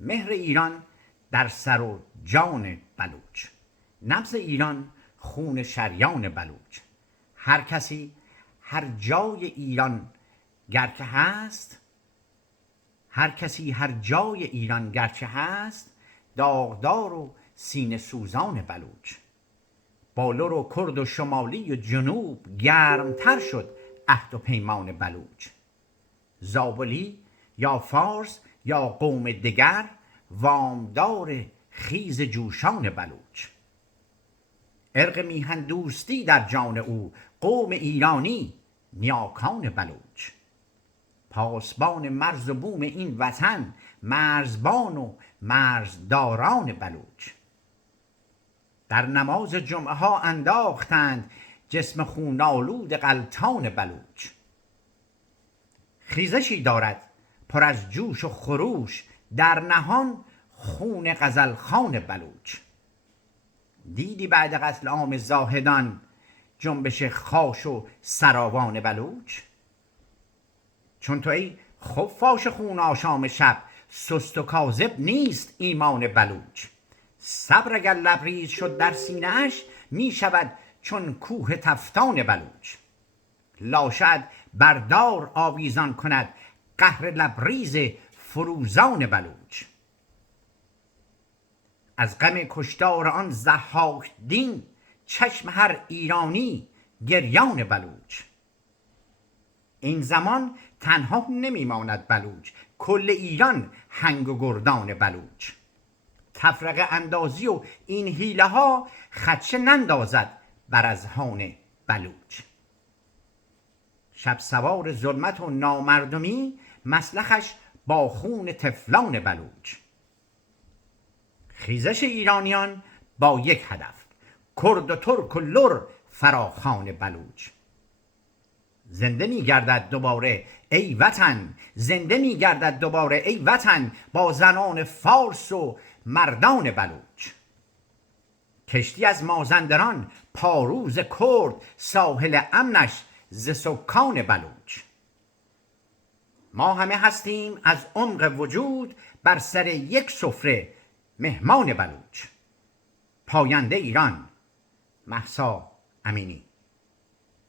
مهر ایران در سر و جان بلوچ، نبض ایران خون شریان بلوچ. هر کسی هر جای ایران گرچه هست، هر کسی هر جای ایران گرچه هست، داغدار و سینه سوزان بلوچ. با لر و کرد و شمالی و جنوب گرمتر شد عهد و پیمان بلوچ. زابلی یا فارس یا قوم دگر، وامدار خیز جوشان بلوچ. ارق میهن دوستی در جان او، قوم ایرانی نیاکان بلوچ. پاسبان مرز و بوم این وطن، مرزبان و مرزداران بلوچ. در نماز جمعه ها انداختند جسم خونالود غلتان بلوچ. خیزشی دارد پر از جوش و خروش، در نهان خون غزلخوان بلوچ. دیدی بعد قتل عام زاهدان، جنبش خاش و سراوان بلوچ؟ چون تو ای خفاش خون آشام شب، سست و کاذب نیست ایمان بلوچ. صبر اگر لبریز شد در سینه اش، می شود چون کوه تفتان بلوچ. لاشد بردار آویزان کند قهر لبریز فروزان بلوچ. از غم کشتار آن ضحاک دین، چشم هر ایرانی گریان بلوچ. این زمان تنها نمی ماند بلوچ، کل ایران هنگ و گردان بلوچ. تفرقه اندازی و این حیله ها، خدشه نندازد بر اذهان بلوچ. شب سوار ظلمت و نامردمی، مسلخش با خون طفلان بلوچ. خیزش ایرانیان با یک هدف، کرد و ترک و لر فراخوان بلوچ. زنده می گردد دوباره ای وطن، زنده می گردد دوباره ای وطن، با زنان فارس و مردان بلوچ. کشتی از مازندران، پاروز کرد، ساحل امنش ز سکان بلوچ. ما همه هستیم از عمق وجود، بر سر یک سفره مهمان بلوچ. پاینده ایران، مهسا امینی.